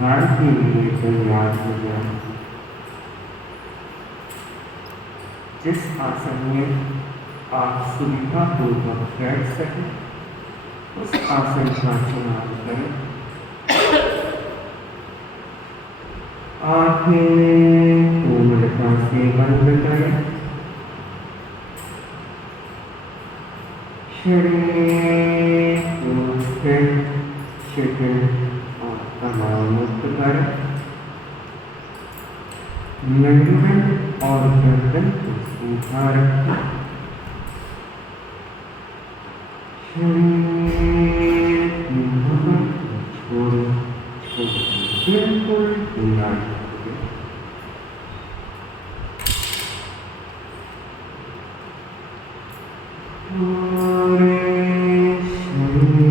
ध्यान के लिए तैयार हो जाए। जिस आसन में आप सुविधापूर्वक बैठ सकें उस आसन का चुनाव करें। आंखें पूर्णता से बंद करें। शरीर को स्थिर, शिथिल और तनाव मुक्त करें। मेरुदंड और गर्दन को सीधा रखें। शरीर की भुजा छोड़ो, बिल्कुल ढीला रखें। पूरे शरीर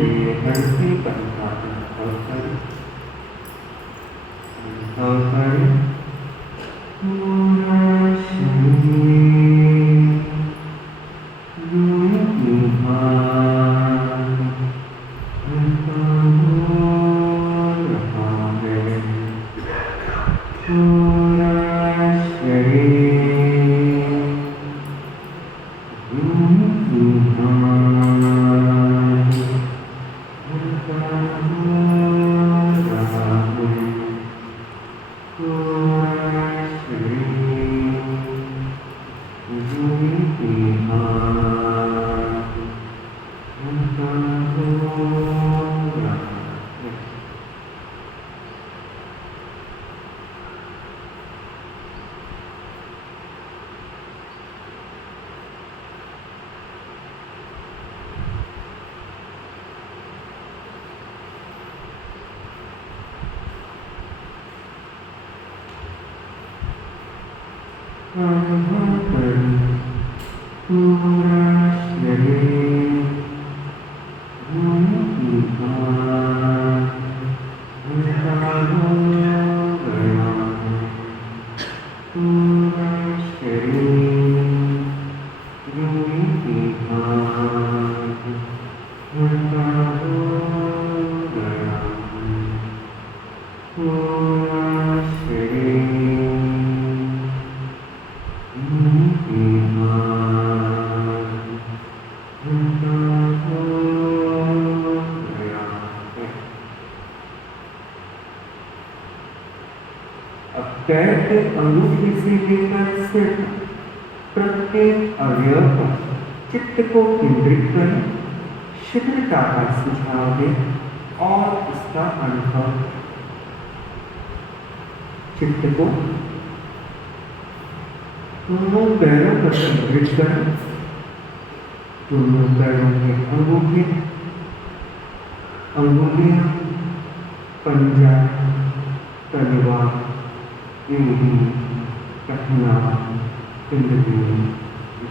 में हल्की पंखा अनुभव करें। पूरा शरीर पैर के अंगूठे से लेकर सिर तक प्रत्येक अवयव पर चित्त को केंद्रित करें, शिथिलता का सुझाव दें और इसका अनुभव करें। चित्त को दोनों पैरों पर केंद्रित करें, दोनों पैरों के अंगूठे, अंगुलियां, पंजा, तलवा, एड़ी, टखना, पिंडली,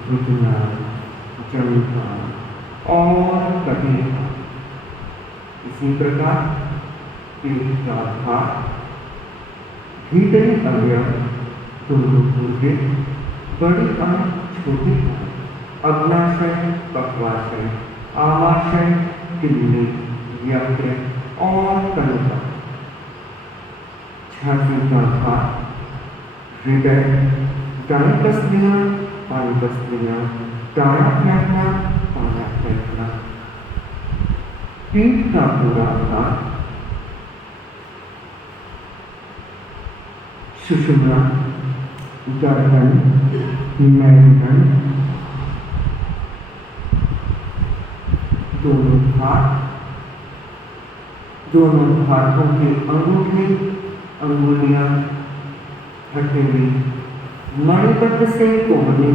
घुटना, जंघा और कटीला। इसी प्रकार पेट का भाग, भीतरी अवयव, दोनों गुर्दे, बड़ी अंग, छोटी अंग, अग्नाशय, पक्वाशय, आमाशय, किडनी, यकृत और कलिका। छाती का भाग, हृदय, दाएं पसलियां, बाएं पसलियां, दायां फेफड़ा, बायां फेफड़ा। पीठ का पूरा भाग, सुषुम्ना, गर्दन, मेरुदंड, दोनों हाथ, दोनों हाथों के अंगूठे, अंगुलियां, हथेली, मणिबद्ध से कोहनी,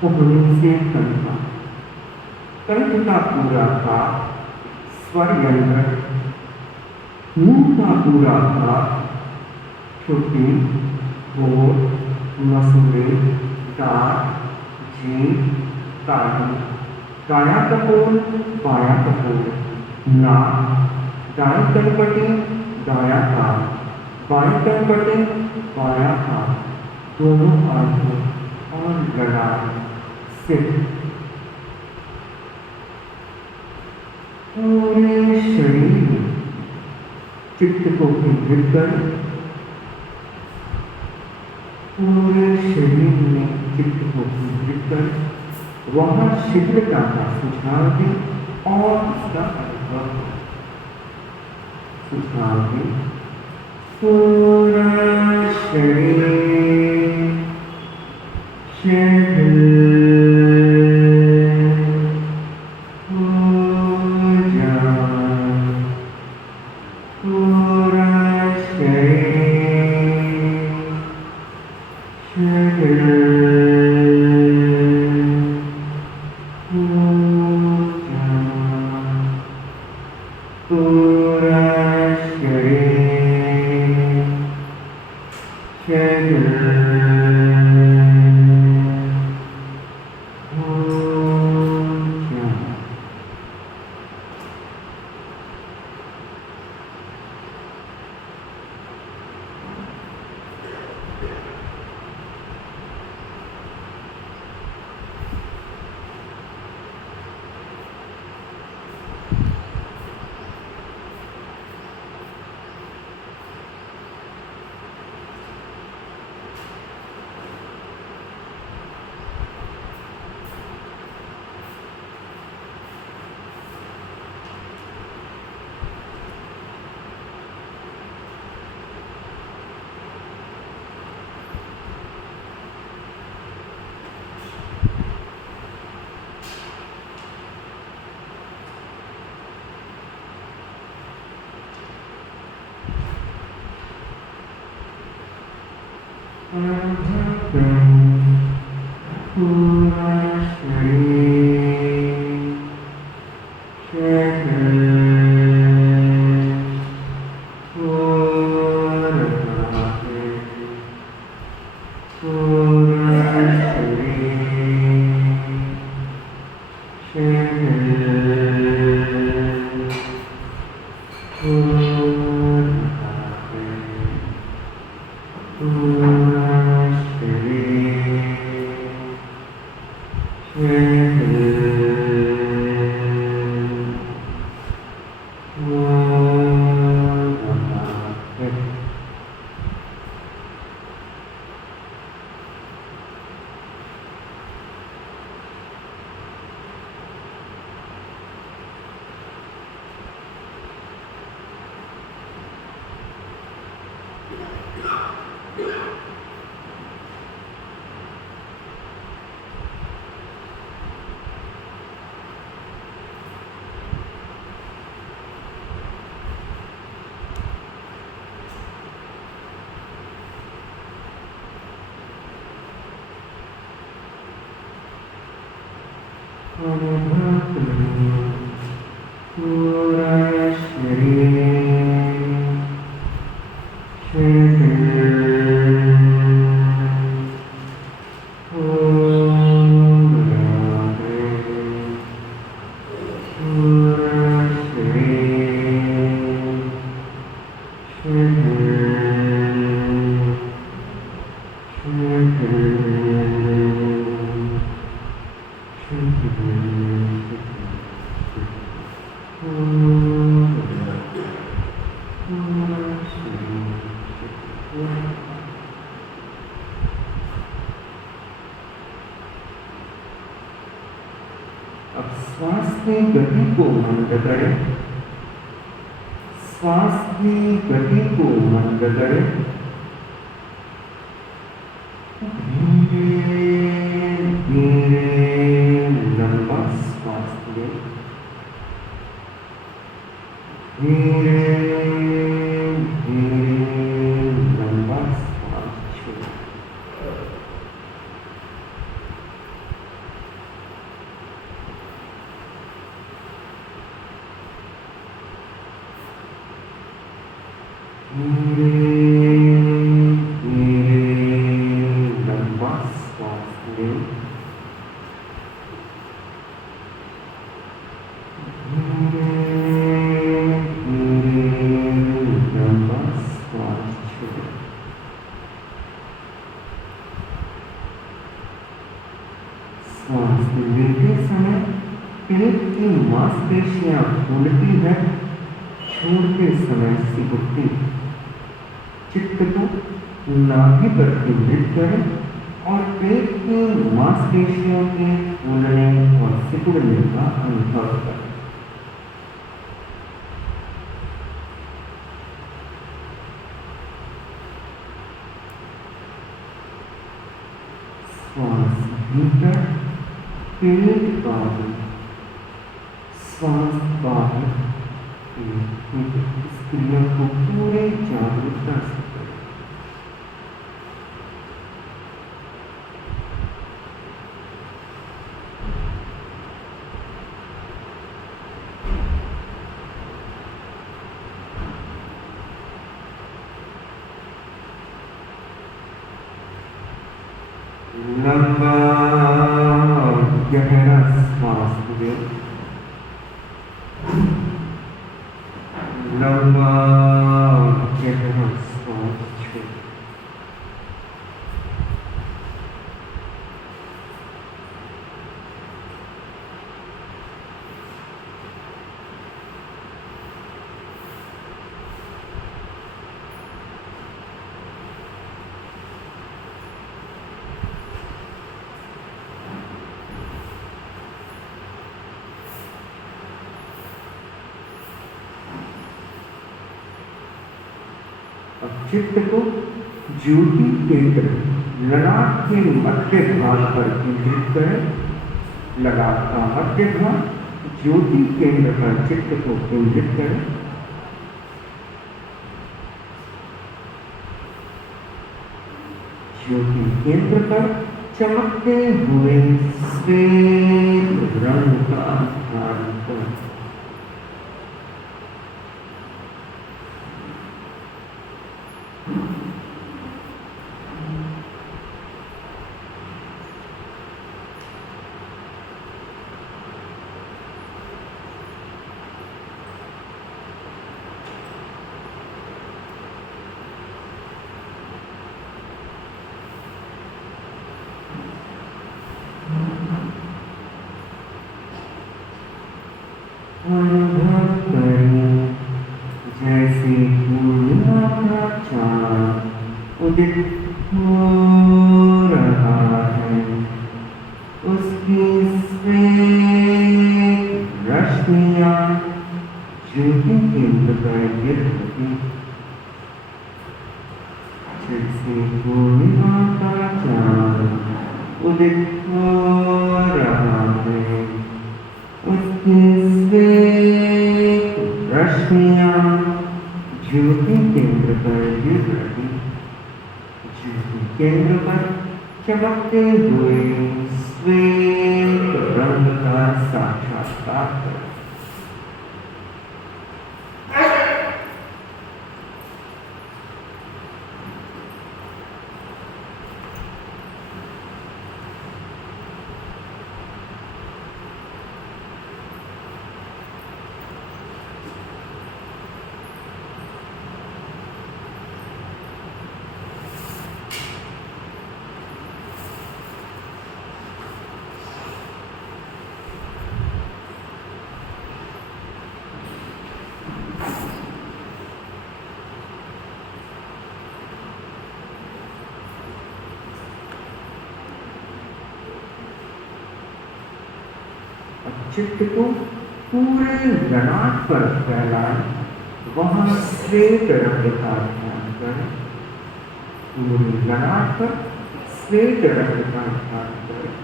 कोहनी से कंठ, कंठ का पूरा भाग, स्वर यंत्र, मुंह का पूरा भाग, छुट्टी, होठ, मसूड़े, दांत, जीभ, तालू, दायां कपोल, बायां कपोल, नाक, दाएं कनपटी, दायां कान, बाएं कनपटी, बायां कान, दोनों आंखों और ललाट, सिर। पूरे शरीर में चित्त को केंद्रित करें, पूरे शरीर में चित्त को केंद्रित करें, वहाँ शिथिलता का सुझाव दें और उसका अनुभव करें। सुझाव दें, पूरा शरीर शिथिल हो जाए, पूरा शरीर शिथिल हो जाए, पूरा शरीर शिथिल हो जाए। पूरा शरीर शिथिल हो रहा है, पूरा शरीर शिथिल हो रहा है, पूरा शरीर शिथिल हो रहा है। अनुभव करो पूरा शरीर अब श्वास की गति को मंद करें, श्वास की गति को मंद करें। धीरे धीरे लंबा श्वास लें, धीरे धीरे लंबा श्वास छोड़ें। धीरे धीरे लंबा श्वास लें, धीरे धीरे लंबा श्वास छोड़ें। श्वास लेते समय पेट की मांसपेशियां फूलती है, छोड़ते समय सिकुड़ती। चित्त को नाभि पर केंद्रित करें और पेट की मांसपेशियों के फूलने और सिकुड़ने का अनुभव करें। श्वास भीतर, पेट बाहर, श्वास बाहर। इस क्रिया को पूरे जागरूकता से करें। लंबा गहरा श्वास लें, लंबा गहरा श्वास छोड़ें। अब चित्त को ज्योति केंद्र ललाट के मध्य भाग पर केंद्रित करें। ललाट का मध्य भाग ज्योति केंद्र पर चित्त को केंद्रित करें। ज्योति केंद्र पर चमकते हुए श्वेत रंग का ध्यान करें। अनुभव करें जैसे पूर्णिमा का चाँद उदित हो रहा है, उसकी श्वेत रश्मियाँ ज्योति केंद्र पर गिर रही। जैसे पूर्णिमा का चाँद उदित हो रहा है, उसकी श्वेत रश्मियाँ ज्योति केंद्र पर गिर रही। ज्योति केंद्र पर चमकते हुए श्वेत रंग का साक्षात्कार करें। चित्त को पूरे ललाट पर फैलाएं, वहां श्वेत रंग का ध्यान करें। पूरे ललाट पर श्वेत रंग का ध्यान करें।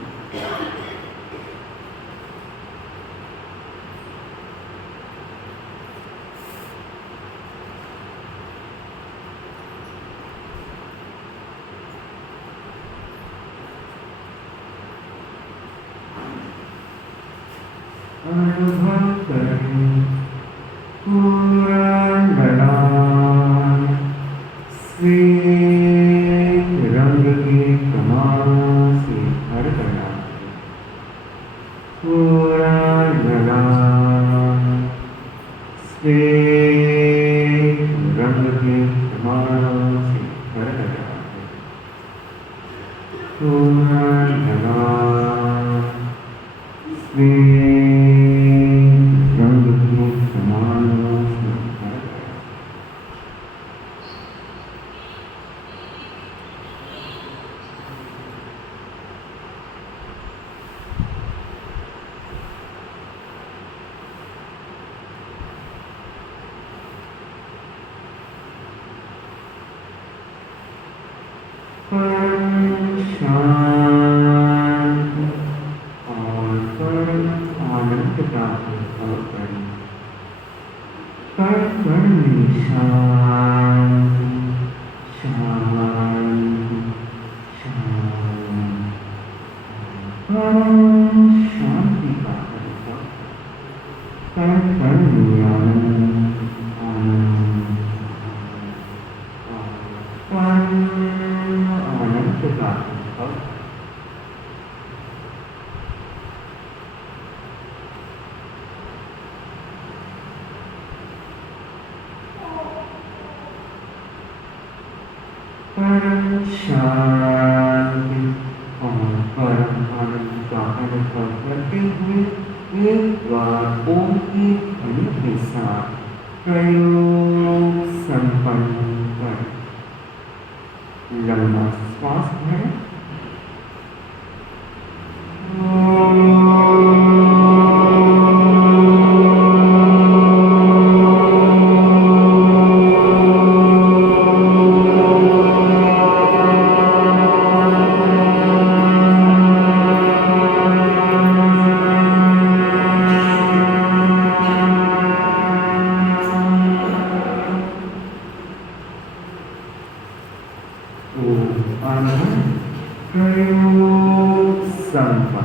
अनुभव करें पूरा ललाट श्वेत रंग के कमाल से भर गया। पूरा ललाट श्वेत रंग के कमाल से भर गया। पूरा ललाट श्वेत शांत और परम आनंद का अनुभव करें। कण में शांत शांत शांत शांति का अनुभव। कण में आनंद आनंद का अनुभव। परम शांति और परम आनंद का अनुभव करते हुए एक बार ओम की ध्वनि के साथ प्रयोग संपन्न करें। लंबा श्वास भरें। प्रयोग संपन्न।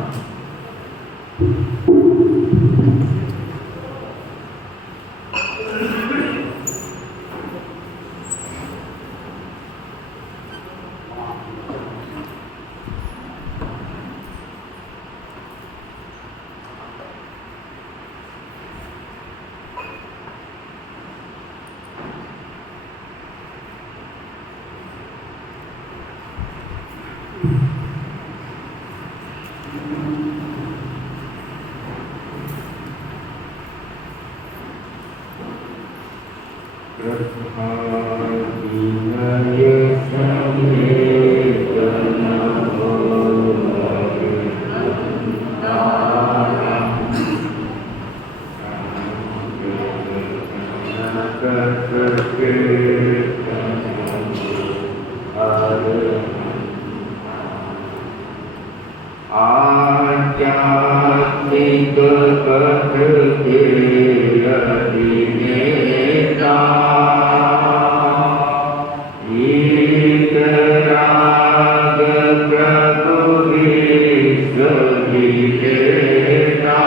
आध्यात्मिक पथ के अधिनेता वीतराग प्रभु विश्व विजेता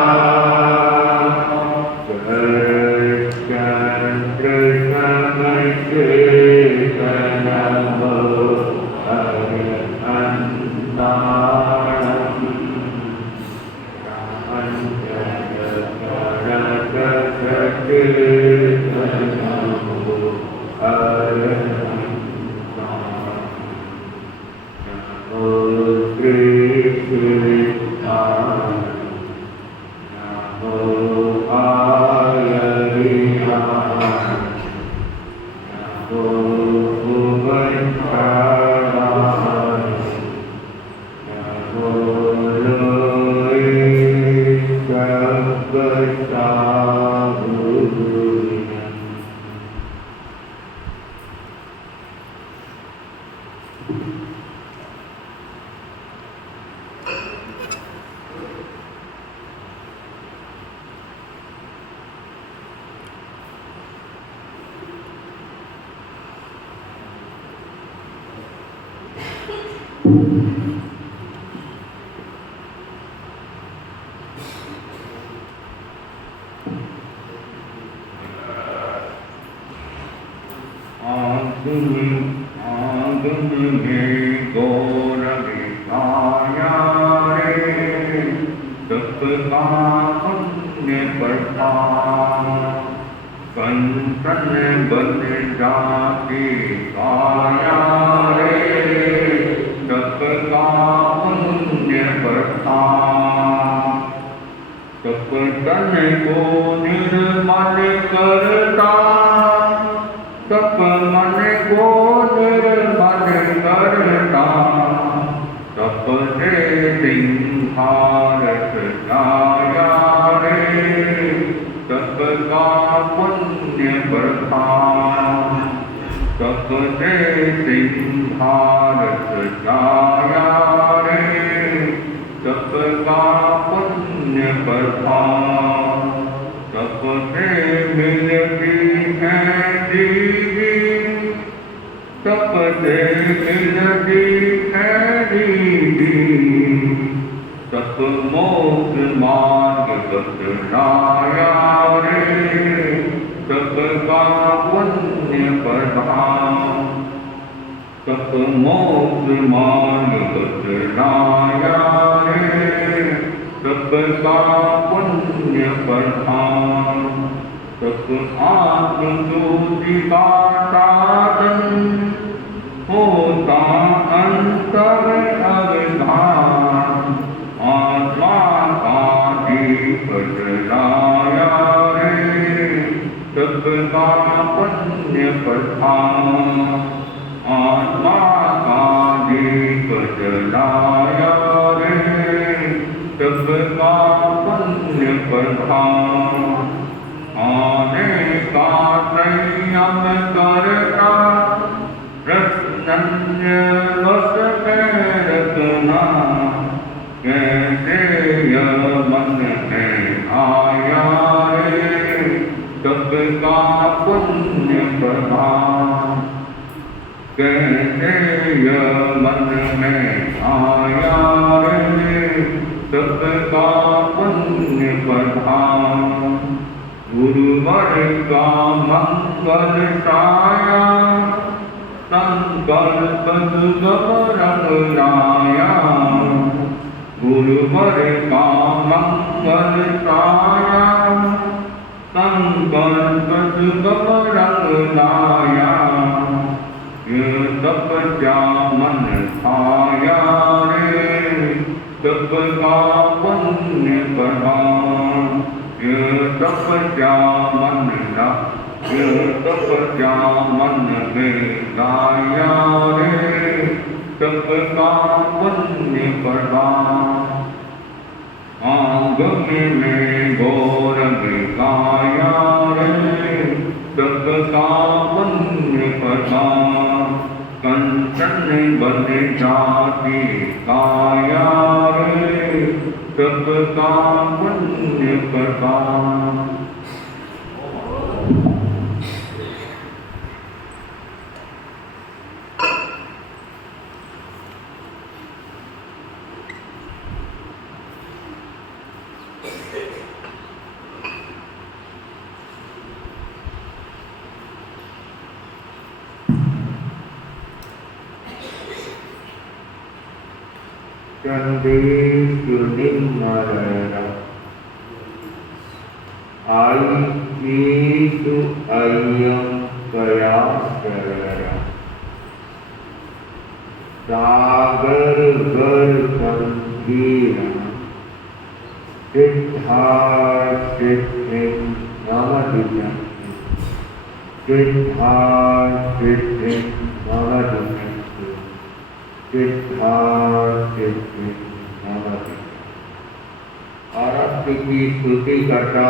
Para भक्ति की स्तुति करता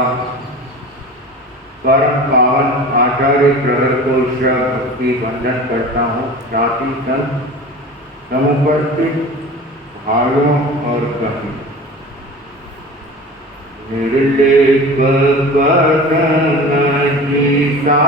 परम पावन आचार्य प्रहर को भक्ति वंदन करता हूँ। साथ ही संग समुपस्थित भाइयों और बहनों, निर्लेप बदन गीता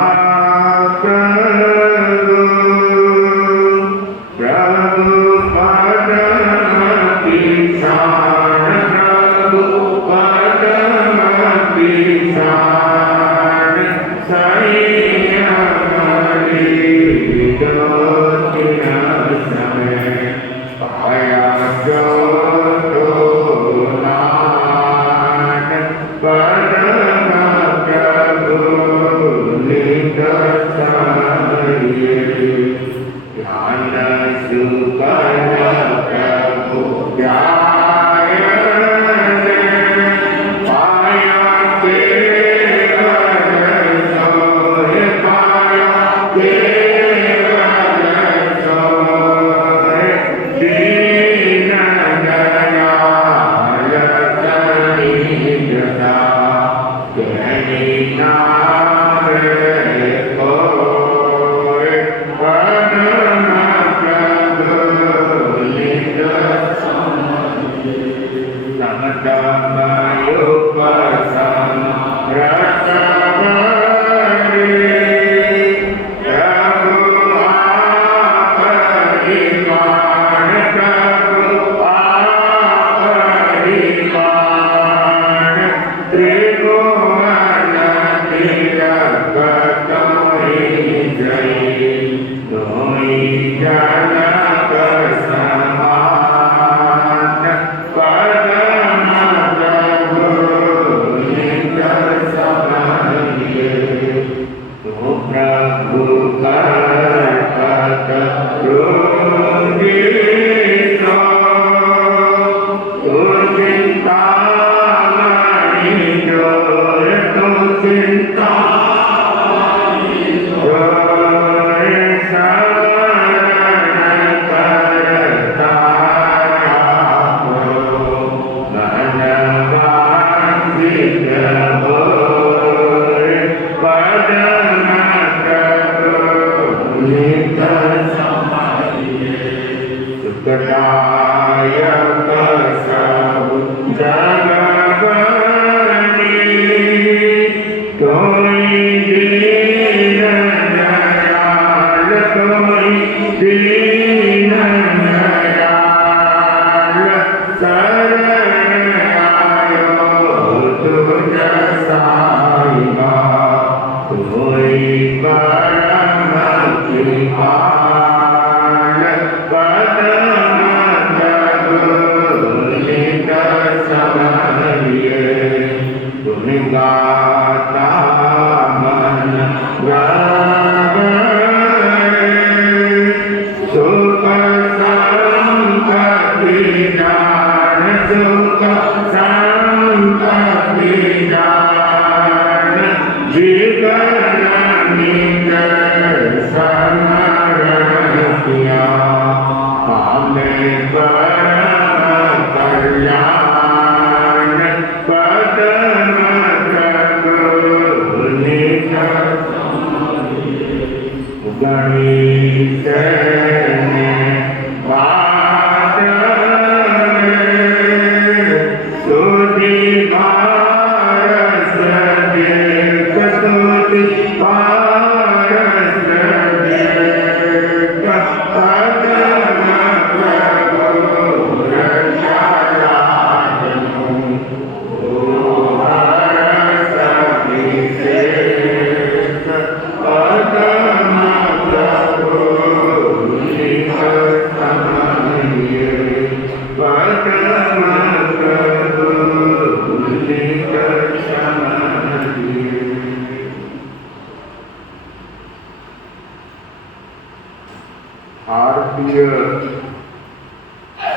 भारतीय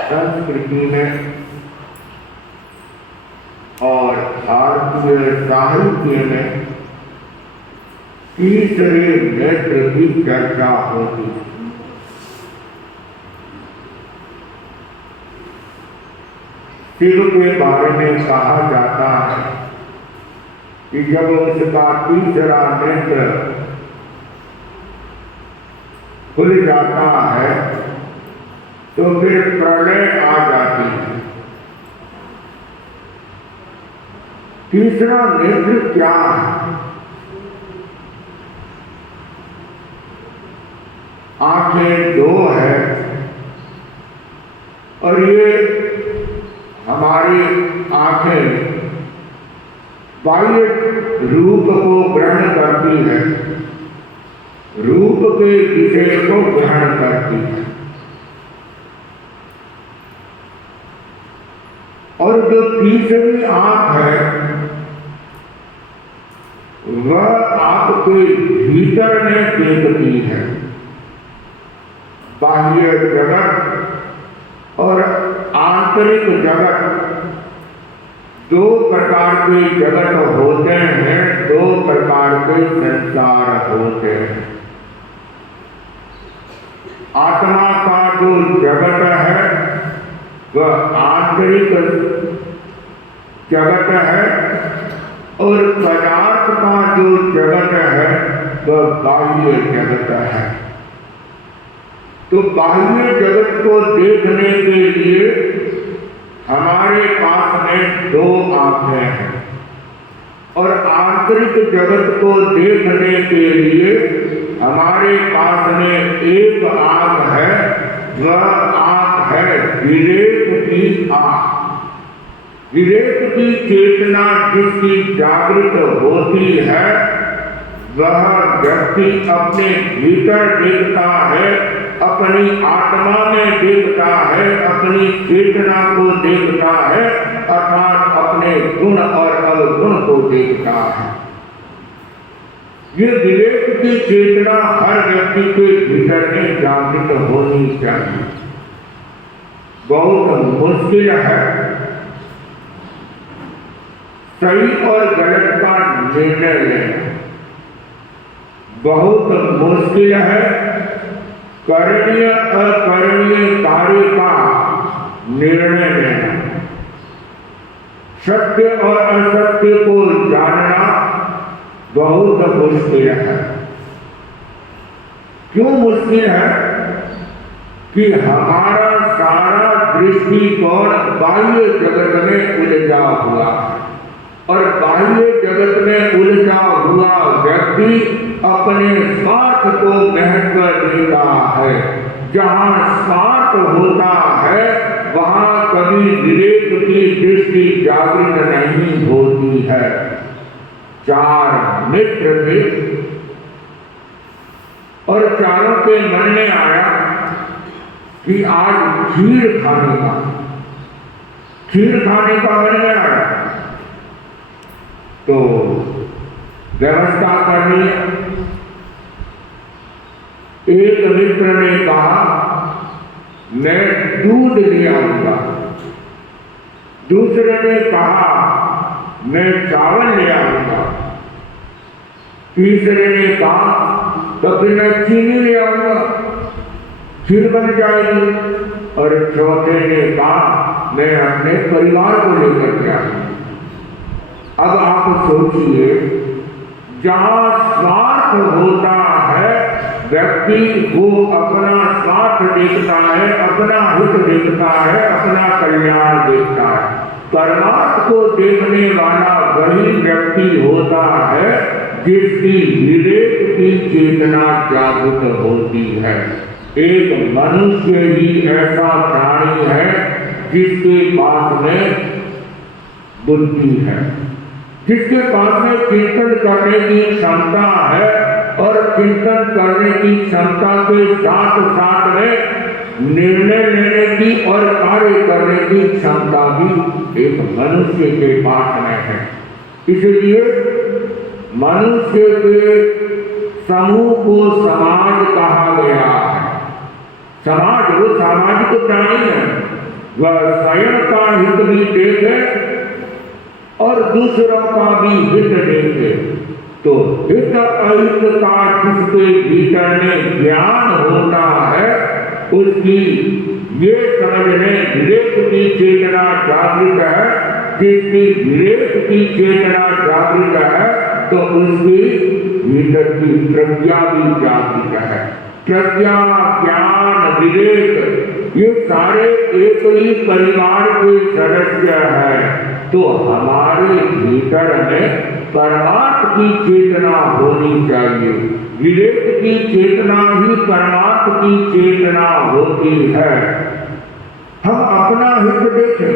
संस्कृति में और भारतीय साहित्य में तीसरे नेत्र की चर्चा होती है। शिव के बारे में कहा जाता है कि जब उसका तीसरा नेत्र खुल जाता है तो फिर प्रलय आ जाती है। तीसरा नेत्र क्या है? आंखें दो है और ये हमारी आंखें बाह्य रूप को ग्रहण करती है, रूप के विषय को ग्रहण करती है। और जो तीसरी आंख है वह आपके भीतर में देखती है। बाह्य जगत और आंतरिक जगत दो प्रकार के जगत होते हैं, दो प्रकार के संसार होते हैं। आत्मा का जो जगत है वह आंतरिक जगत है और पदार्थ का जो जगत है वह बाह्य जगत है। तो बाह्य जगत को देखने के लिए हमारे पास में दो आंखें हैं और आंतरिक जगत को देखने के लिए हमारे पास में एक आंख है। वह आंख है विवेक की आंख। विवेक की चेतना जिसकी जागृत होती है वह व्यक्ति अपने भीतर देखता है, अपनी आत्मा में देखता है, अपनी चेतना को देखता है, अर्थात अपने गुण और अवगुण को देखता है। ये विवेक की चेतना हर व्यक्ति के भीतर में जागृत होनी चाहिए। बहुत मुश्किल है सही और गलत का निर्णय लेना, बहुत मुश्किल है करणीय अकरणीय कार्य का निर्णय लेना, सत्य और असत्य को जानना बहुत मुश्किल है। क्यों मुश्किल है? कि हमारा सारा दृष्टिकोण बाह्य जगत में उलझा हुआ है और बाह्य जगत में उलझा हुआ व्यक्ति अपने स्वार्थ को महत्व देता है। जहाँ स्वार्थ होता है वहाँ कभी विवेक की दृष्टि जागृत नहीं होती है। चार मित्र थे और चारों के मन में आया कि आज खीर खाने का मन में आया तो व्यवस्था करनी है। एक मित्र ने कहा मैं दूध ले आऊंगा, दूसरे ने कहा मैं चावल ले आऊंगा, तीसरे ने कहा तो फिर मैं चीनी ले आऊंगा, खीर बन जाएगी, और चौथे ने कहा मैं अपने परिवार को लेकर के आऊंगा। अब आप सोचिए, जहाँ स्वार्थ होता है व्यक्ति वो अपना स्वार्थ देखता है, अपना हित देखता है, अपना कल्याण देखता है। परमार्थ को देखने वाला वही व्यक्ति होता है जिसकी विवेक की चेतना जागृत होती है। एक मनुष्य ही ऐसा प्राणी है जिसके पास में बुद्धि है, जिसके पास में चिंतन करने की क्षमता है और चिंतन करने की क्षमता के साथ साथ में निर्णय लेने की और कार्य करने की क्षमता भी एक मनुष्य के पास में है। इसलिए मनुष्य के समूह को समाज कहा गया है। समाज वो सामाजिक प्राणी है, वह स्वयं का हित भी देखे और दूसरों का भी हित देखे। तो हित अहित का जिसके भीतर में ज्ञान होता है उसकी ये समझने विवेक की चेतना जागृत है। जिसकी विवेक की चेतना जागृत है तो उसकी भीतर की प्रज्ञा भी जागृत है। प्रज्ञा, ज्ञान, विवेक ये सारे एक ही परिवार के सदस्य हैं। तो हमारे भीतर में परमात्मा की चेतना होनी चाहिए। विवेक की चेतना ही परमात्मा की चेतना होती है। हम अपना हित देखें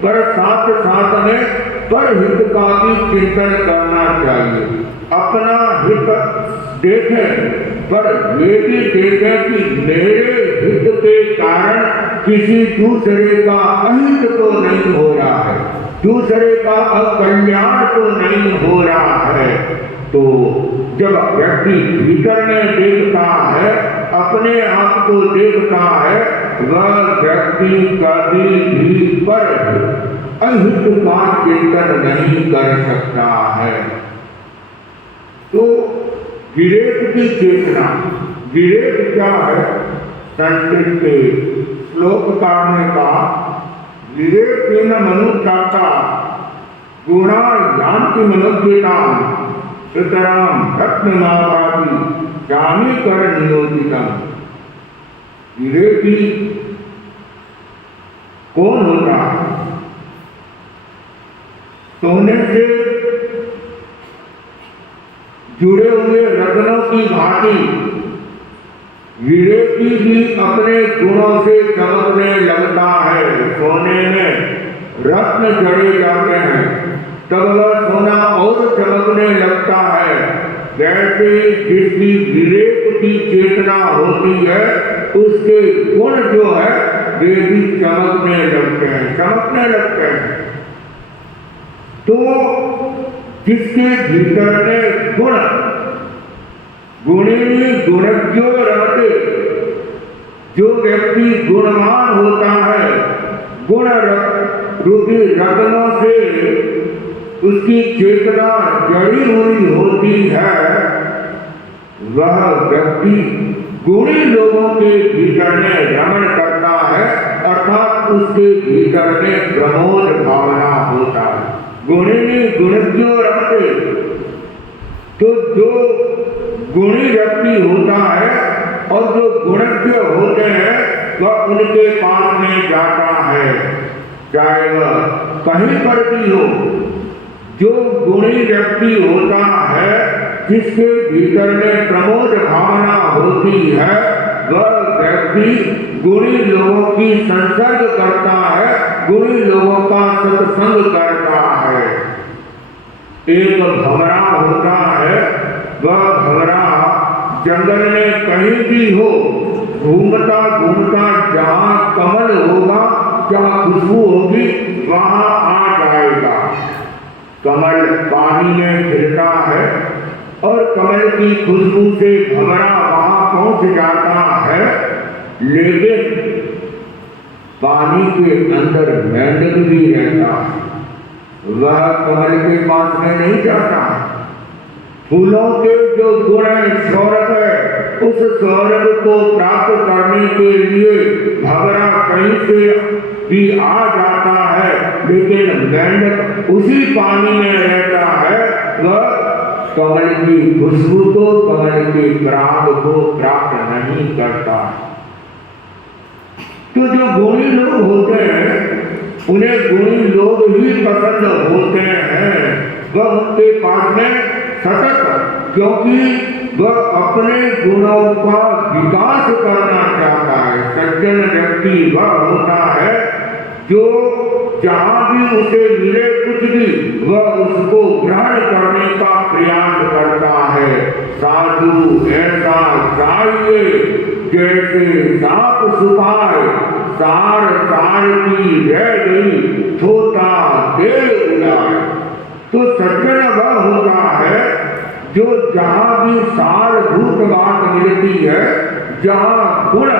पर साथ साथ में परहित का भी चिंतन करना चाहिए। अपना हित देखें पर ये भी देखें कि मेरे हित के कारण किसी दूसरे का अहित तो नहीं हो रहा है, दूसरे का अकल्याण तो नहीं हो रहा है। तो जब व्यक्ति भीतर में देखता है, अपने आप को देखता है, वह व्यक्ति कभी भी पर अहित का चिंतन नहीं कर सकता है। तो विवेक की चेतना, विवेक क्या है? संस्कृत के श्लोककार ने कहा, विवेकेन मनुष्याता गुणा यान्ति मनुष्यताम् सुतरां रत्नमाभाति जामी कर नियोजितम्। विवेकी कौन होता है? सोने से जुड़े हुए रत्नों की भांति विवेकी भी अपने गुणों से चमकने लगता है। सोने में रत्न जड़े जाते हैं तब वह सोना और चमकने लगता है। वैसे जिसकी विवेक की चेतना होती है उसके गुण जो है वे भी चमकने लगते हैं, चमकने लगते हैं। तो जिसके भीतर में गुण, गुणी गुणज्ञो रमते, जो व्यक्ति गुणवान होता है, गुण रूपी रत्नों से उसकी चेतना जड़ी हुई होती है, वह व्यक्ति गुणी लोगों के भीतर में रमण करता है, अर्थात उसके भीतर में प्रमोद भावना होता है। गुणी गुणज्ञो रमते, तो जो गुणी व्यक्ति होता है और जो गुणज्ञ होते हैं वह उनके पास में जाता है, चाहे वह कहीं पर भी हो। जो गुणी व्यक्ति होता है, जिसके भीतर में प्रमोद भावना होती है, वह व्यक्ति गुणी लोगों की संसर्ग करता है, गुणी लोगों का सत्संग करता है। एक भंवरा होता है, वह भंवरा जंगल में कहीं भी हो, घूमता घूमता जहाँ कमल होगा, जहाँ खुशबू होगी, वहाँ आ जाएगा। कमल पानी में गिरता है और कमल की खुशबू से भंवरा वहाँ पहुँच जाता है, लेकिन पानी के अंदर मेंढक भी रहता है, वह कमल के पास में नहीं जाता। फूलों के जो गुण है, सौरभ है, उस सौरभ को प्राप्त करने के लिए भंवरा कहीं से भी आ जाता है, लेकिन मेंढक उसी पानी में रहता है, वह कमल की खुशबू को, कमल के पराग को प्राप्त नहीं करता। तो जो गुणी लोग होते हैं उन्हें गुणी लोग ही पसंद होते हैं, वह उनके पास में सतत, क्योंकि वह अपने गुणों का विकास करना चाहता है। सज्जन व्यक्ति वह होता है जो जहाँ भी उसे मिले कुछ भी, वह उसको ग्रहण करने का प्रयास करता है। साधु ऐसा चाहिए जैसे साप सुपाए, सार सार की रह गई, छोटा दे उड़ाए। तो सज्जन वह होता है जो जहाँ भी सारभूत बात मिलती है, जहाँ गुण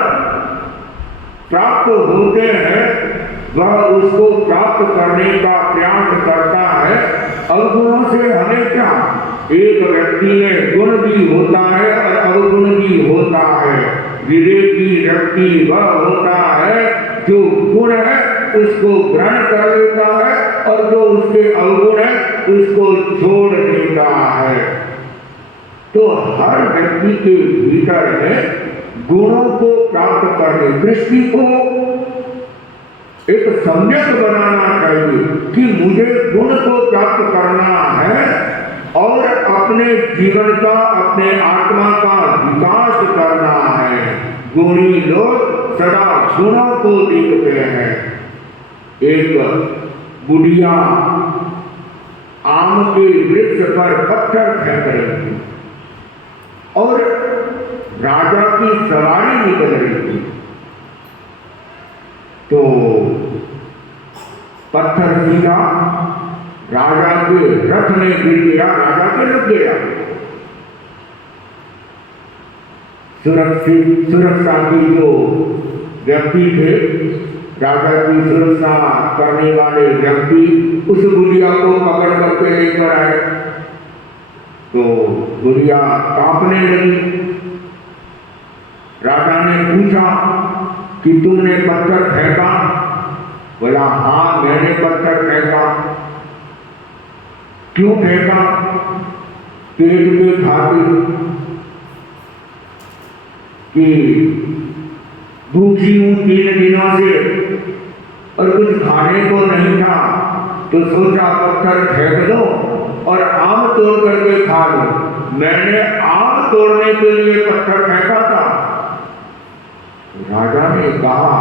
प्राप्त होते हैं, वह उसको प्राप्त करने का प्रयास करता है। अवगुणों से हमें क्या? एक व्यक्ति में गुण भी होता है और अवगुण भी होता है। विवेकी व्यक्ति वह होता है है, जो गुण है उसको ग्रहण कर लेता है और जो उसके अवगुण है उसको छोड़ देता है। तो हर व्यक्ति के भीतर में गुणों को प्राप्त करने दृष्टि को एक सम्यक बनाना चाहिए कि मुझे गुण को प्राप्त करना है और अपने जीवन का, अपने आत्मा का विकास करना है। गुणी लोग सदा गुणों को देखते हैं। एक बुढ़िया आम के वृक्ष पर पत्थर फेंक रही थी और राजा की सवारी निकल रही थी, तो पत्थर सीधा राजा के रथ में गिर गया, राजा के लग गया। सुरक्षा की जो व्यक्ति थे, राजा की सुरक्षा करने वाले व्यक्ति उस बुढ़िया को पकड़ करके लेकर आए, तो बुढ़िया कांपने लगी। राजा ने पूछा कि तुमने पत्थर फेंका? बोला हाँ मैंने पत्थर फेंका। क्यों फेंका? पेट के खातिर, कि भूखी हूं 3 दिनों से और कुछ खाने को नहीं था, तो सोचा पत्थर फेंक दो और आम तोड़ करके खा लो। मैंने आम तोड़ने के लिए पत्थर फेंका था। राजा ने कहा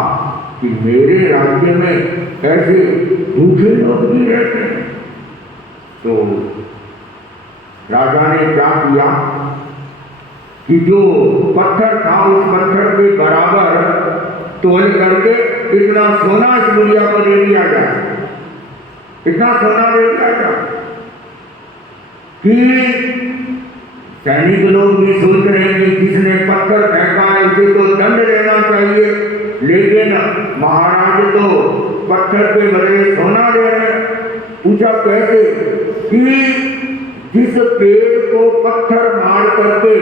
कि मेरे राज्य में ऐसे भूखे लोग भी रहते हैं। तो राजा ने क्या किया कि जो पत्थर था उस पत्थर के बराबर तोल करके इतना सोना इस बुढ़िया को दे दिया जाए, इतना सोना दे दिया जाए कि सैनिक लोग भी सोच रहे हैं कि जिसने पत्थर फेंका है उसे तो दंड देना चाहिए, लेकिन महाराज तो पत्थर के बदले सोना दे रहे हैं। पूछा कैसे? कि जिस पेड़ को पत्थर मार करके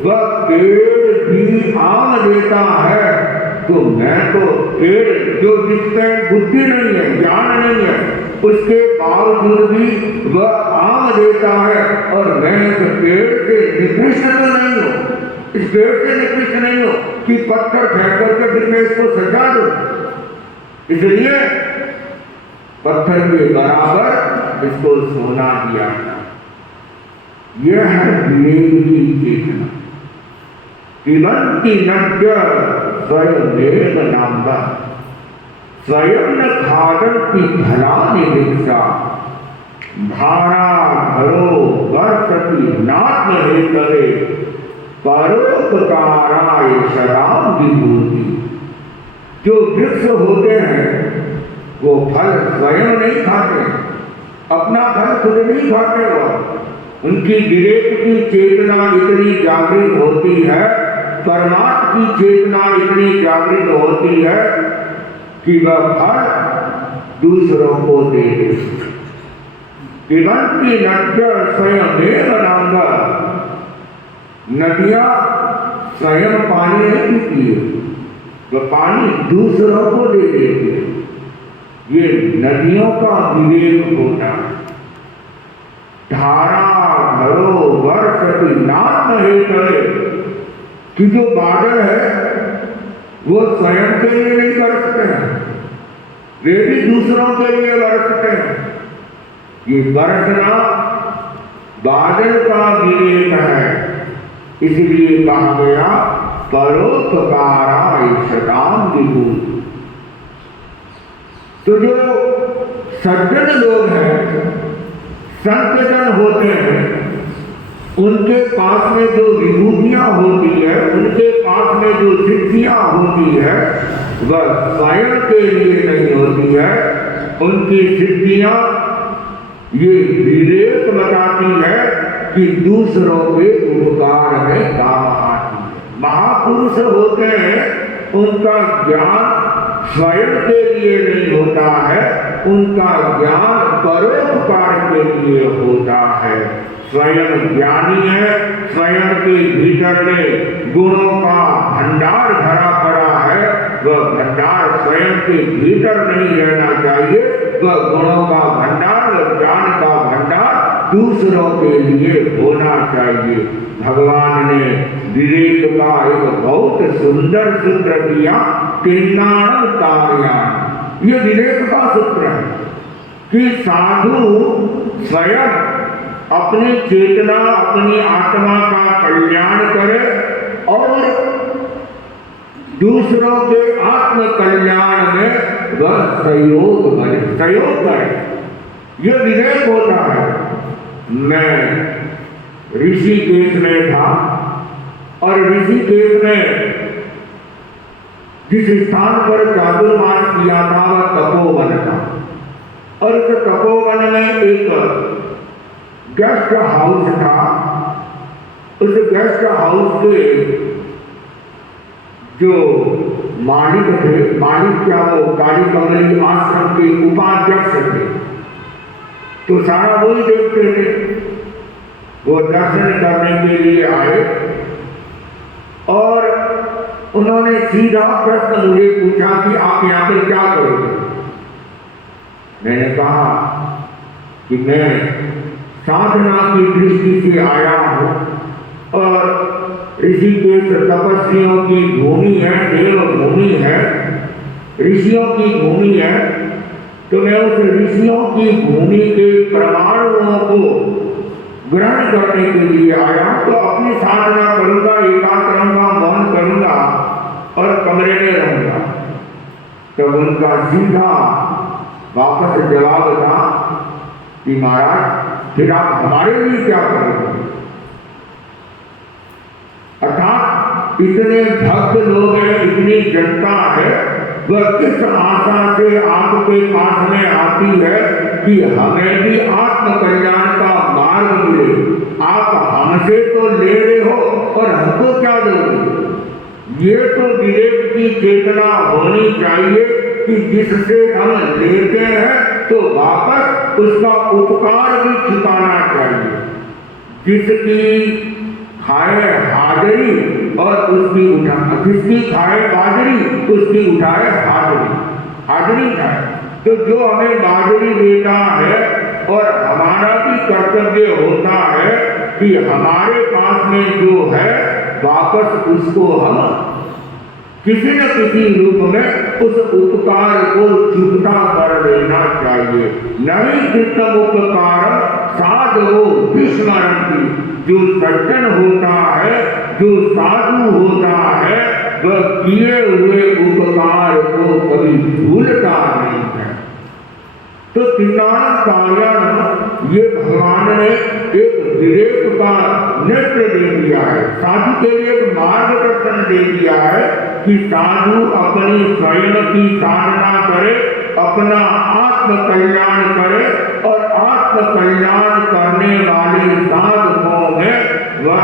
वह पेड़ भी आम देता है, तो मैं तो पेड़ जो जिसमें बुद्धि नहीं है, ज्ञान नहीं है, उसके बावजूद भी वह आम देता है और मैं इस पेड़ से निकृष्ट तो नहीं हूँ, इस पेड़ से निकृष्ट नहीं हूँ कि पत्थर फेंक करके फिर मैं इसको सजा दूं। इसलिए पत्थर के बराबर इसको सोना दिया। यह है विवेक की चेतना। पिबन्ति नद्य स्वयमेव नाम्भः स्वयं न खादन्ति फलानि वृक्षा भारा धरो वर्षति नात्महेतवे परोपकाराय सदां विभूति। जो वृक्ष होते हैं वो फल स्वयं नहीं खाते, अपना फल खुद नहीं खाते। उनकी विवेक की चेतना इतनी जागृत होती है, परमात्मा की चेतना इतनी जागृत होती है कि वह फल दूसरों को दे देते। पिबन्ति नद्य स्वयमेव नाम्भः। नदियां स्वयं पानी नहीं पीती, वह पानी दूसरों को दे देती है। ये नदियों का विवेक होता है। धारा धरो वर्षति नात्महेतवे, कि जो बादल है वो स्वयं के लिए नहीं बरसते हैं, वे भी दूसरों के लिए बरसते हैं। ये बरसना बादल का विवेक है, इसलिए कहा गया परोपकाराय सदां विभूति। तो जो सज्जन लोग हैं, संत जन होते हैं, उनके पास में जो विभूतियां होती है, उनके पास में जो सिद्धियां होती है, वह स्वयं के लिए नहीं होती है। उनकी सिद्धियां ये विवेक बताती है कि दूसरों के उपकार में काम आती है। महापुरुष होते हैं, उनका ज्ञान स्वयं के लिए नहीं होता है, उनका ज्ञान परोपकार के लिए होता है। स्वयं ज्ञानी है, स्वयं के भीतर में गुणों का भंडार भरा पड़ा है, वह भंडार स्वयं के भीतर नहीं रहना चाहिए, वह गुणों का भंडार, वह ज्ञान का भंडार दूसरों के लिए होना चाहिए। भगवान ने विवेक का एक बहुत सुंदर सूत्र दिया, तिन्नाण कार्याण। ये विवेक का सूत्र है कि साधु स्वयं अपनी चेतना, अपनी आत्मा का कल्याण करे और दूसरों के आत्म कल्याण में वह सहयोग करे। यह विवेक होता है। मैं ऋषिकेश में था और ऋषिकेश में जिस स्थान पर चातुर्मास किया था वह तपोवन था और उस तपोवन में एक गेस्ट हाउस था। उस गेस्ट हाउस के जो मालिक थे, मालिक क्या वो काली कमली आश्रम के उपाध्यक्ष थे, तो सारा वही देखते थे। वो दर्शन करने के लिए आए और उन्होंने सीधा प्रश्न मुझे पूछा कि आप यहाँ पे क्या करोगे। मैंने कहा कि मैं साधना की दृष्टि से आया हूँ और ऋषिकेश तपस्वियों की भूमि है, देव भूमि है, ऋषियों की भूमि है, तो मैं उस ऋषियों की भूमि के परमाणुओं को ग्रहण करने के लिए आया। तो अपनी साधना करूंगा, एकांत रहूंगा, मौन करूंगा और कमरे में रहूंगा। तो उनका सीधा वापस जवाब था कि महाराज फिर आप हमारे लिए क्या करोगे। अर्थात इतने भक्त लोग हैं, इतनी जनता है, वह किस आशा से आपके पास में आती है कि हमें भी आत्म कल्याण का मार्ग मिले। आप हमसे तो ले रहे हो और हमको क्या दोगे। ये तो विवेक की चेतना होनी चाहिए कि जिससे हम लेते हैं तो वापस उसका उपकार भी चुकाना चाहिए। जिसकी खाए हाजरी और उसकी उठा, जिसकी खाए बाजरी उसकी उठाए हाजरी खाए। तो जो हमें बाजरी देता है और हमारा भी कर्तव्य होता है कि हमारे पास में जो है वापस उसको हम किसी न किसी रूप में उस उपकार को चुकता कर देना चाहिए। नहीं कृतम उपकार साधु विस्मरन्ति। जो सज्जन होता है, जो साधु होता है, वह किए हुए उपकार को कभी भूलता नहीं है। तो तिन्नाण कार्याण ये भगवान ने एक विवेक का नेत्र दे दिया है, साधु के लिए एक मार्गदर्शन दे दिया है कि साधु अपनी स्वयं की साधना करे, अपना आत्म कल्याण करे और आत्म कल्याण करने वाले साधकों में वह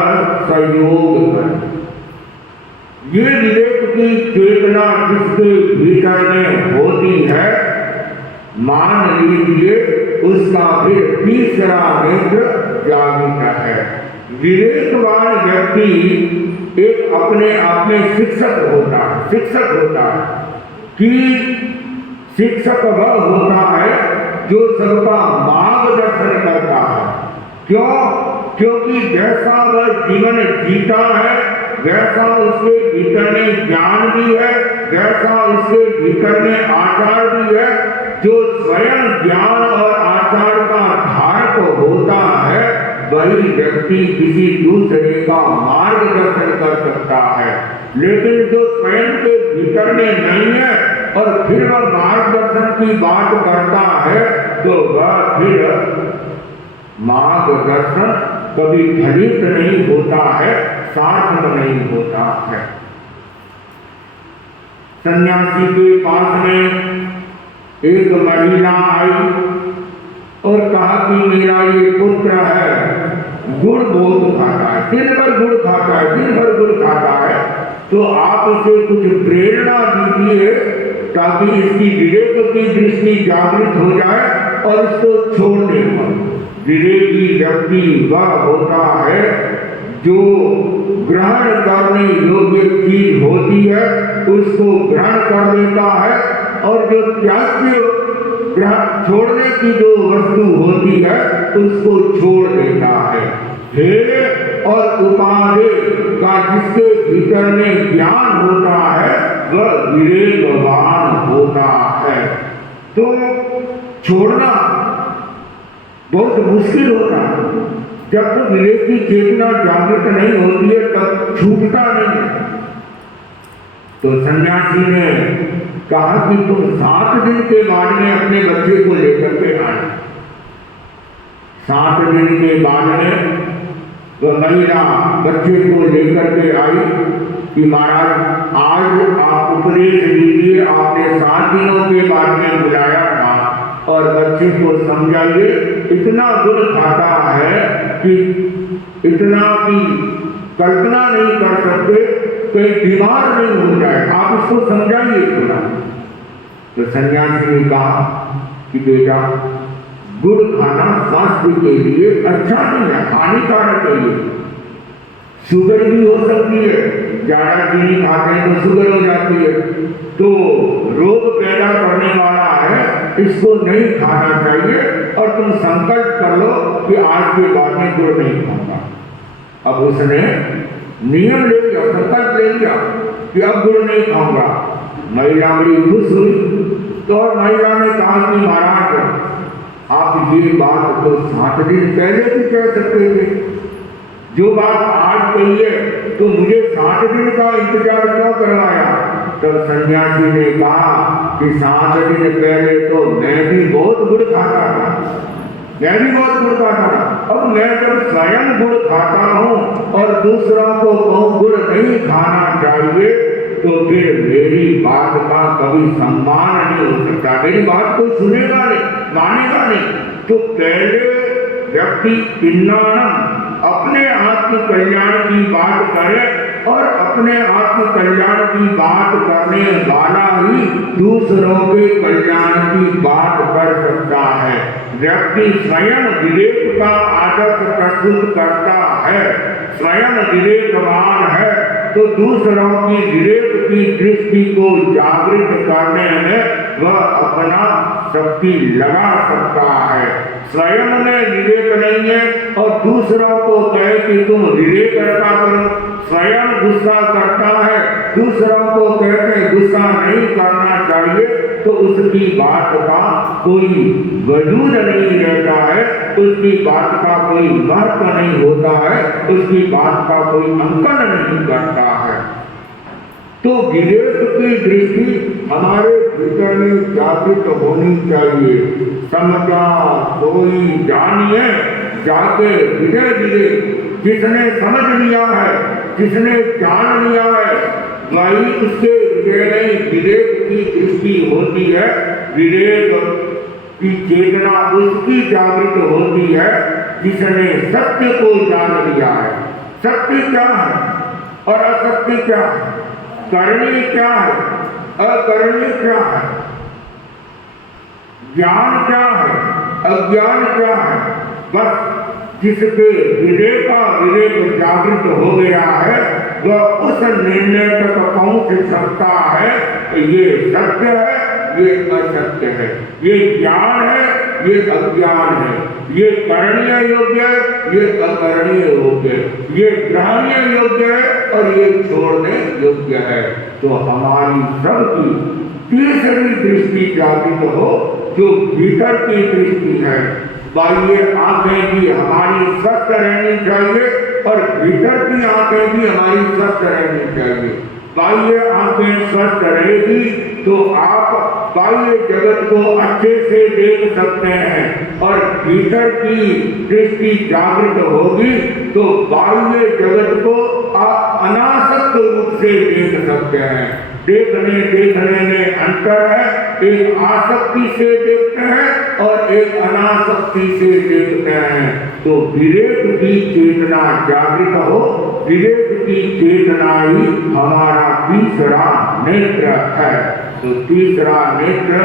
सहयोग करे। ये विवेक की चेतना जिसके भीतर में होती है, मान लीजिए उसका फिर तीसरा नेत्र जागृत है। विवेकवान व्यक्ति एक अपने आप में शिक्षक होता है कि शिक्षक वह होता है जो सबका मार्गदर्शन करता है। क्योंकि जैसा वह जीवन जीता है वैसा उसके भीतर में ज्ञान भी है, वैसा उसके भीतर में आचार भी है। जो स्वयं ज्ञान और आचार का धारक होता है वही व्यक्ति किसी दूसरे का मार्गदर्शन कर सकता है। लेकिन जो स्वयं के भीतर में नहीं है और फिर वह मार्गदर्शन की बात करता है तो वह फिर मार्गदर्शन कभी फलित नहीं होता है, सार्थक नहीं होता है। सन्यासी के पास में एक महिला आई और कहा कि मेरा ये पुत्र है, गुड़ बहुत खाता है, दिन भर गुड़ खाता है, तो आप इसे कुछ प्रेरणा दीजिए ताकि इसकी विवेक की दृष्टि जागृत हो जाए और इसको छोड़ दे। विवेकी व्यक्ति वह होता है जो ग्रहण करने योग्य चीज होती है उसको ग्रहण कर लेता है, और जो त्याज्य छोड़ने की जो वस्तु होती है उसको छोड़ देता है। हे और उपाधि का जिसके भीतर में ज्ञान होता है वह विवेकवान होता है। तो छोड़ना बहुत मुश्किल होता है। जब तक विवेक की चेतना जागृत नहीं होती है तब छूटता नहीं है। तो सन्यासी ने कहा कि तुम 7 दिन के बाद में अपने बच्चे को लेकर के आए। 7 दिन के बाद में वह महिला बच्चे को लेकर के आई कि महाराज आज आप उपदेश दीजिए, आपने 7 दिनों के बाद में बुलाया था और बच्चे को समझाइए, इतना गुड़ खाता है कि इतना की कल्पना नहीं कर सकते, कहीं बीमार नहीं हो जाए, आप इसको समझाइए थोड़ा। तो सन्यासी ने कहा कि बेटा गुड़ खाना स्वास्थ्य के लिए अच्छा नहीं है, हानिकारक है। ये शुगर भी हो सकती है, ज्यादा चीनी खाते हैं तो शुगर हो जाती है, तो रोग पैदा करने वाला है, इसको नहीं खाना चाहिए। और तुम संकल्प कर लो कि आज के बाद में गुड़ नहीं खाऊंगा। अब उसने नियम ले लिया, संकल्प ले लिया कि अब गुड़ नहीं खाऊंगा। महिला बड़ी खुश हुई, तो महिला ने कहा कि महाराज आप ये बात तो 7 दिन पहले भी कह सकते थे, जो बात आज कही है तो मुझे 7 दिन का इंतजार क्यों करवाया। तब सन्यासी ने कहा कि 7 दिन पहले तो मैं भी बहुत गुड़ खाता था, मैं भी बहुत गुड़ खाता था। अब मैं जब स्वयं गुड़ खाता हूँ और दूसरों को कहूँ गुड़ नहीं खाना चाहिए, तो फिर मेरी बात का कभी सम्मान नहीं हो सकता, मेरी बात कोई सुनेगा नहीं, मानेगा नहीं। तो पहले व्यक्ति पिन्नानम अपने आत्म कल्याण की बात करे, और अपने आत्म कल्याण की बात करने वाला ही दूसरों के कल्याण की बात कर सकता है। व्यक्ति स्वयं विवेक का आदर्श प्रस्तुत करता है, स्वयं विवेकवान है, तो दूसरों की विवेक की दृष्टि को जागृत करने में वह अपना शक्ति लगा सकता है। स्वयं में विवेक नहीं है और दूसरों को कहे कि तुम विवेक रखा करो, स्वयं गुस्सा करता है, दूसरों को कहते गुस्सा नहीं करना चाहिए, तो उसकी बात का कोई वजूद नहीं रहता है, उसकी बात का कोई महत्व नहीं होता है, उसकी बात का कोई अंकन नहीं करता है। तो विवेक की दृष्टि हमारे भीतर में जागृत होनी चाहिए। समझा कोई जानिए जाके विजय दिले, जिसने समझ लिया है, जिसने जान लिया है, वही उसके हृदय में विवेक की दृष्टि होती है। विवेक की चेतना उसकी जागृत होती है जिसने सत्य को जान लिया है। सत्य क्या है और असत्य क्या है, करणीय क्या है, अकरणीय क्या है, ज्ञान क्या है, अज्ञान क्या है। बस जिसके विवेक का विवेक जागृत हो गया है वह उस निर्णय तक पहुंच सकता है, ये सत्य है, ये असत्य है, ये ज्ञान है, ये अज्ञान है, ये करणीय योग्य है, ये अकरणीय योग्य है, ये ग्रहणीय योग्य है और ये छोड़ने योग्य है। तो हमारी सबकी तीसरी दृष्टि जागृत हो जो भीतर की दृष्टि है। बाह्य आंखें भी हमारी स्वस्थ रहनी चाहिए और भीतर की आंखें भी हमारी स्वस्थ रहनी चाहिए। बाह्य आंखें स्वस्थ रहेगी तो आप बाह्य जगत को अच्छे से देख सकते हैं, और भीतर की दृष्टि जागृत होगी तो बाह्य जगत को आप अनासक्त रूप से देख सकते हैं। देखने में अंतर है, एक आसक्ति से देखते हैं और एक अनासक्ति से देखते हैं। तो विवेक की चेतना जागृत हो, विवेक की चेतना ही हमारा तीसरा नेत्र है। तो तीसरा नेत्र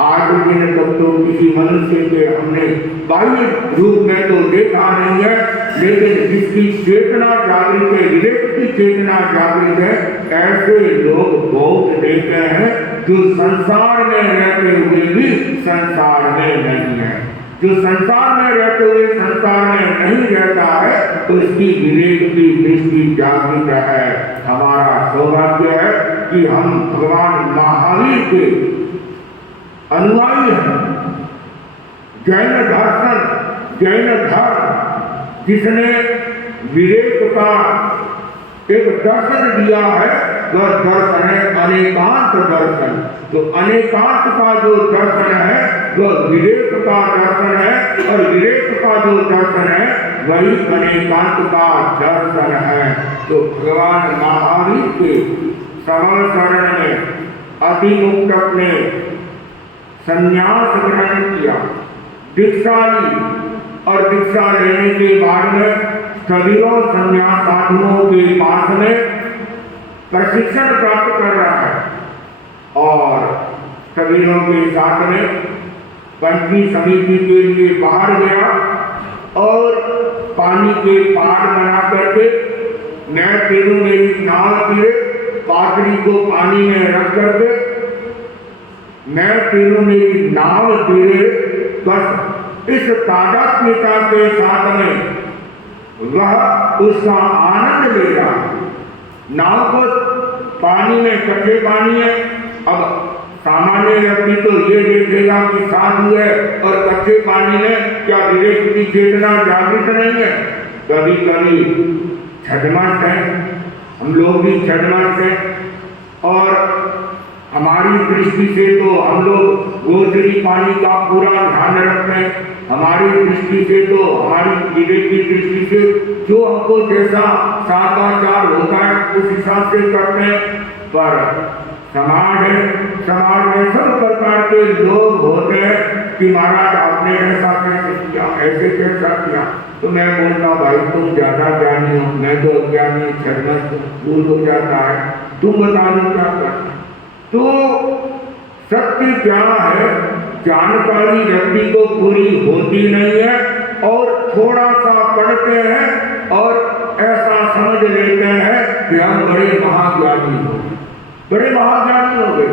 आज दिन तक तो किसी मनुष्य के हमने बाह्य रूप में तो देखा नहीं है, लेकिन जिसकी चेतना जागृत है, विवेक की चेतना जागृत है, ऐसे लोग बहुत देखे हैं जो संसार में रहते हुए भी संसार में नहीं है। जो संसार में रहते हुए संसार में नहीं रहता है तो उसकी विवेक की दृष्टि जागृत है। हमारा सौभाग्य है कि हम भगवान महावीर के अनुयायी हैं। जैन दर्शन, जैन धर्म जिसने विवेक का एक दर्शन दिया है, वह दर्शन है अनेकांत दर्शन। तो अनेकांत का जो दर्शन है वह विवेक का दर्शन है, और विवेक का जो दर्शन है वही अनेकांत का दर्शन है। तो भगवान महावीर के श्रवण शरण में अतिमुक्तक ने संन्यास ग्रहण किया, दीक्षा ली, और दीक्षा लेने के बाद में सदियों संन्यास साधुओं के पास में प्रशिक्षण प्राप्त कर रहा है, और सदियों के साथ में पंचमी समिति के लिए बाहर गया और पानी के पार बना करके मैं तेरू मेरी नाव तीरे पादरी को पानी में रख करके मैं तेरू मेरी नाव तीरे, बस इस तादात्म्यता के साथ में वह उसका आनंद ले रहा है। नाव को पानी में कच्चे पानी है, अब सामान्य व्यक्ति तो ये देखेगा कि साधु है और कच्चे पानी में क्या विवेक की चेतना जागृत नहीं है। कभी कभी छठमास है, हम लोग भी छठमास है, और हमारी दृष्टि से तो हम लोग गोचरी पानी का पूरा ध्यान रखते हैं। हमारी दृष्टि से तो हमारी विवेक की दृष्टि से जो हमको जैसा सादाचार होता है उस हिसाब से करते हैं। पर समाज है, समाज में सब प्रकार के लोग होते हैं कि महाराज आपने ऐसा कैसे किया, ऐसे कैसा किया। तो मैं बोलता भाई तुम ज्यादा ज्ञानी हो, मैं तो अज्ञानी, छदमस्त भूल हो जाता है, तुम बता दो क्या करना। तो सत्य क्या है, जानकारी व्यक्ति को पूरी होती नहीं है, और थोड़ा सा पढ़ते हैं और ऐसा समझ लेते हैं कि हम बड़े महाज्ञानी हो गए, बड़े महाज्ञानी हो गए।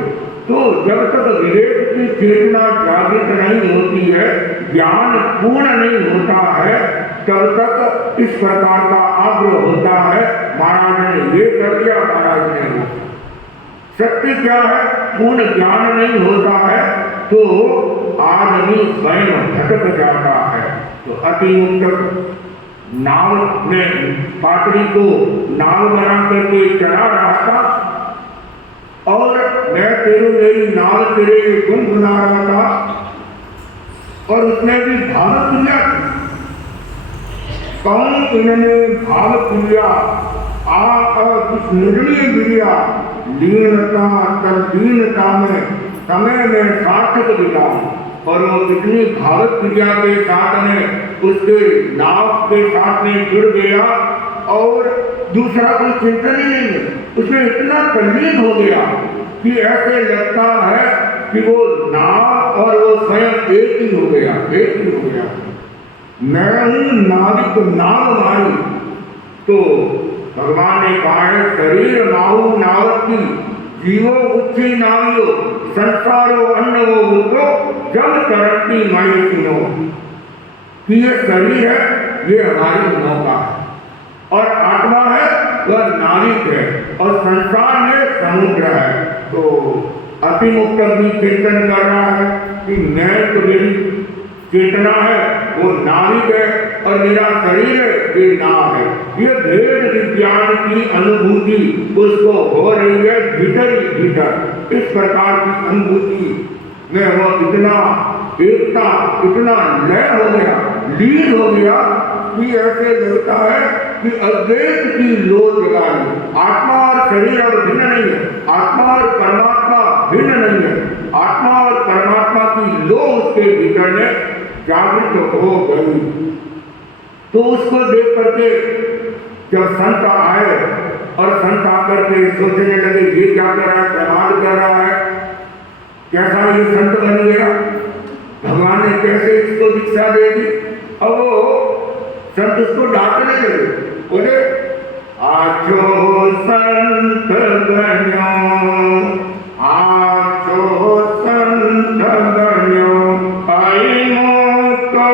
तो जब तक विवेक की चेतना जागृत नहीं होती है, ज्ञान पूर्ण नहीं होता है, तब तक इस प्रकार का आग्रह होता है महाराज ने ये कर दिया, महाराज ने वो। सत्य क्या है, पूर्ण ज्ञान नहीं होता है तो आदमी स्वयं भटक जाता है। तो अतिमुक्तक नाव में पात्री को नाव बना करके चला रहा था, और मैं तेरू मेरी नाव तेरे गुनगुना रहा था, और उसने भी भाव किया। कौन इन्होंने भाव किया, निर्णय दिया, लीनता तल्लीनता में समय में सार्थक बिताऊं। और वो इतनी भावक क्रिया के साथ में उसके नाव के साथ में जुड़ गया, और दूसरा कोई चिंतन ही नहीं है। उसमें इतना तल्लीन हो गया कि ऐसे लगता है कि वो नाव और वो स्वयं एक ही हो गया, एक ही हो गया। मैं हूँ नाविक नाव मारी। तो भगवान ने कहा है शरीर नाहु नावती जीवो उच्ची नावियो संसारो अन्न वो बुद्धो जब तरक्की माई सुनो। कि ये शरीर है, ये हमारी नौका है, और आत्मा है वह नाविक है, और संसार में समुद्र है। तो अतिमुक्तक भी चिंतन कर रहा है कि मैं तो मेरी चेतना है वो नाविक है, और मेरा शरीर है ये नाव है। ये भेद विज्ञान की अनुभूति उसको हो रही है भीतर ही भीतर। इस प्रकार की अनुभूति में वो इतना एकता, इतना लय हो गया, लीन हो गया कि ऐसे लगता है कि अद्वैत की लो जगा ली। आत्मा और शरीर अब भिन्न नहीं है, आत्मा और परमात्मा भिन्न नहीं है, आत्मा और परमात्मा की लो उसके भीतर में जागृत हो गई। तो उसको देख करके जब संत आए, और संत आकर के सोचने लगे ये क्या कर रहा है, प्रमाद कर रहा है, कैसा ये संत बन गया, भगवान ने कैसे इसको दीक्षा दे दी। अब वो संत उसको डांटने लगे, बोले आजो संत बन्यो, आजो संत बन्यो, आईमो तो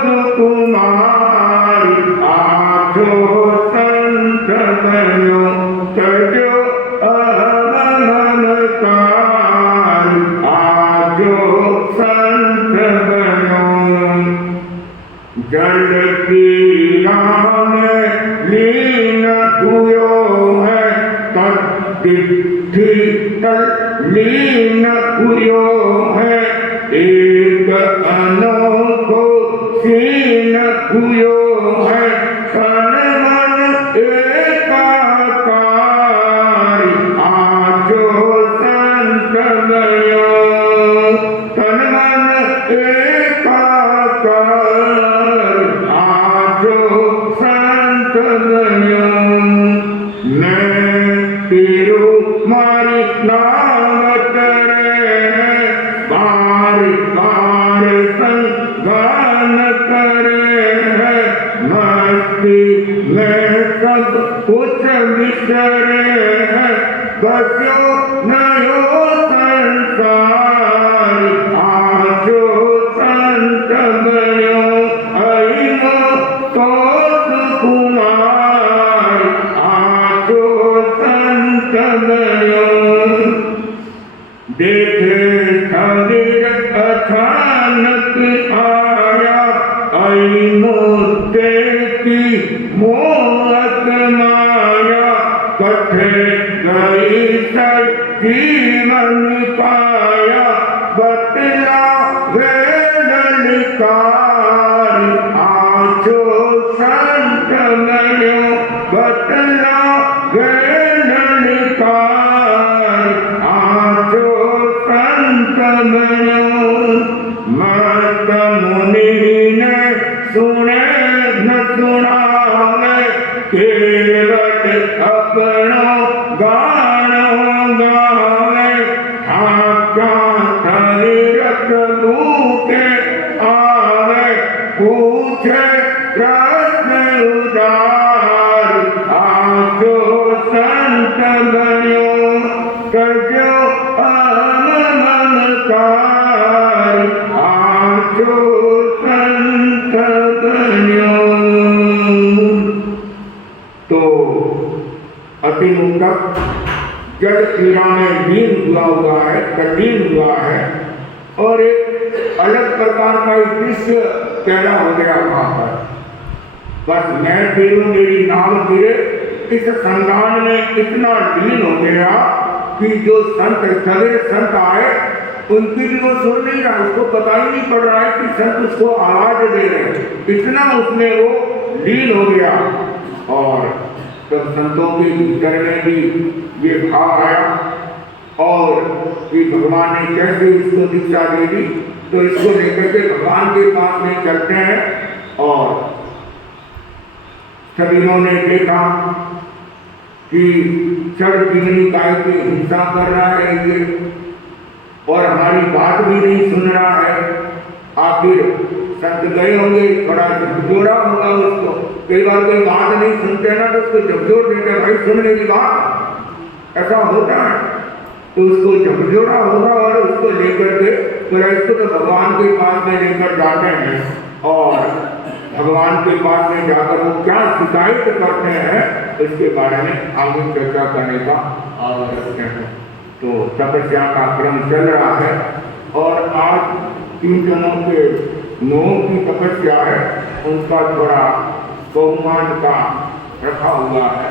सुकुमारी, आजो संत बन्यो, तजो अमनकारी, आजो संत बन्यो, जल क्रीड़ा में लीन हुयो है, तद्विद्धि तल्लीन हुयो है, एक अनोखो सीन हुयो है, तन मन एकाकारी, आजो संत बन्यो, तन मन एकाकारी, आजो संत बन्यो। मैं तेरो मारी नाम करे, बार बार संगान करे, मस्ती में सब कुछ बिसरे, बस्यो नयो संसार, आजो संत बन्यो, अईमो तो सुकुमार, आजो संत बन्यो। देखे शरीर अचानक आया, अईमो देखी मोहक माया, कथे गई सर जीवन पाया, बतला वेदनिकार, आजो संत बन्यो, बतला वेदनिकार, आजो संत बन्यो। मत मुनि ने सुने न सुनावे, केवट अपनो गानो गावे, आज्ञा शरीरक भूखे आवे, पूछे प्रश्न उदार, आजो संत बन्यो, तजो अहम ममकार, आजो संत बन्यो। तो अति मुक्तक जल क्रीड़ा में लीन हुआ है, तल्लीन हुआ है, और एक अलग प्रकार का एक दृश्य पैदा हो गया वहां पर। बस मैं तेरू मेरी नाम तेरे, इस संधान में इतना लीन हो गया कि जो संत सवेरे संत आए उनकी भी वो सुन नहीं रहा, उसको पता ही नहीं पड़ रहा है कि संत उसको आवाज दे रहे हैं, इतना उसमें वो लीन हो गया। और तब संतों के भीतर में भी ये भाव आया और कि भगवान ने कैसे इसको दीक्षा दे दी, तो इसको लेकर के भगवान के पास में चलते हैं। और सभी ने देखा कि चढ़ जीवनी काय की हिंसा कर रहा है ये, और हमारी बात भी नहीं सुन रहा है। आखिर संत गए होंगे, थोड़ा झकझोरा होगा उसको, कई बार कोई बात नहीं सुनते ना तो उसको झकझोर देते हैं, भाई सुन मेरी बात, ऐसा होता है। तो उसको झकझोरा होगा और उसको लेकर के फिर इसको तो भगवान के पास में लेकर जाते हैं, और भगवान के पास में जाकर वो क्या शिकायत करते हैं इसके बारे में आगे चर्चा करने का आग्रह रखते हैं। तो तपस्या का क्रम चल रहा है और आज 3 जनों के 9 की तपस्या है, उनका थोड़ा बहुमान का रखा हुआ है।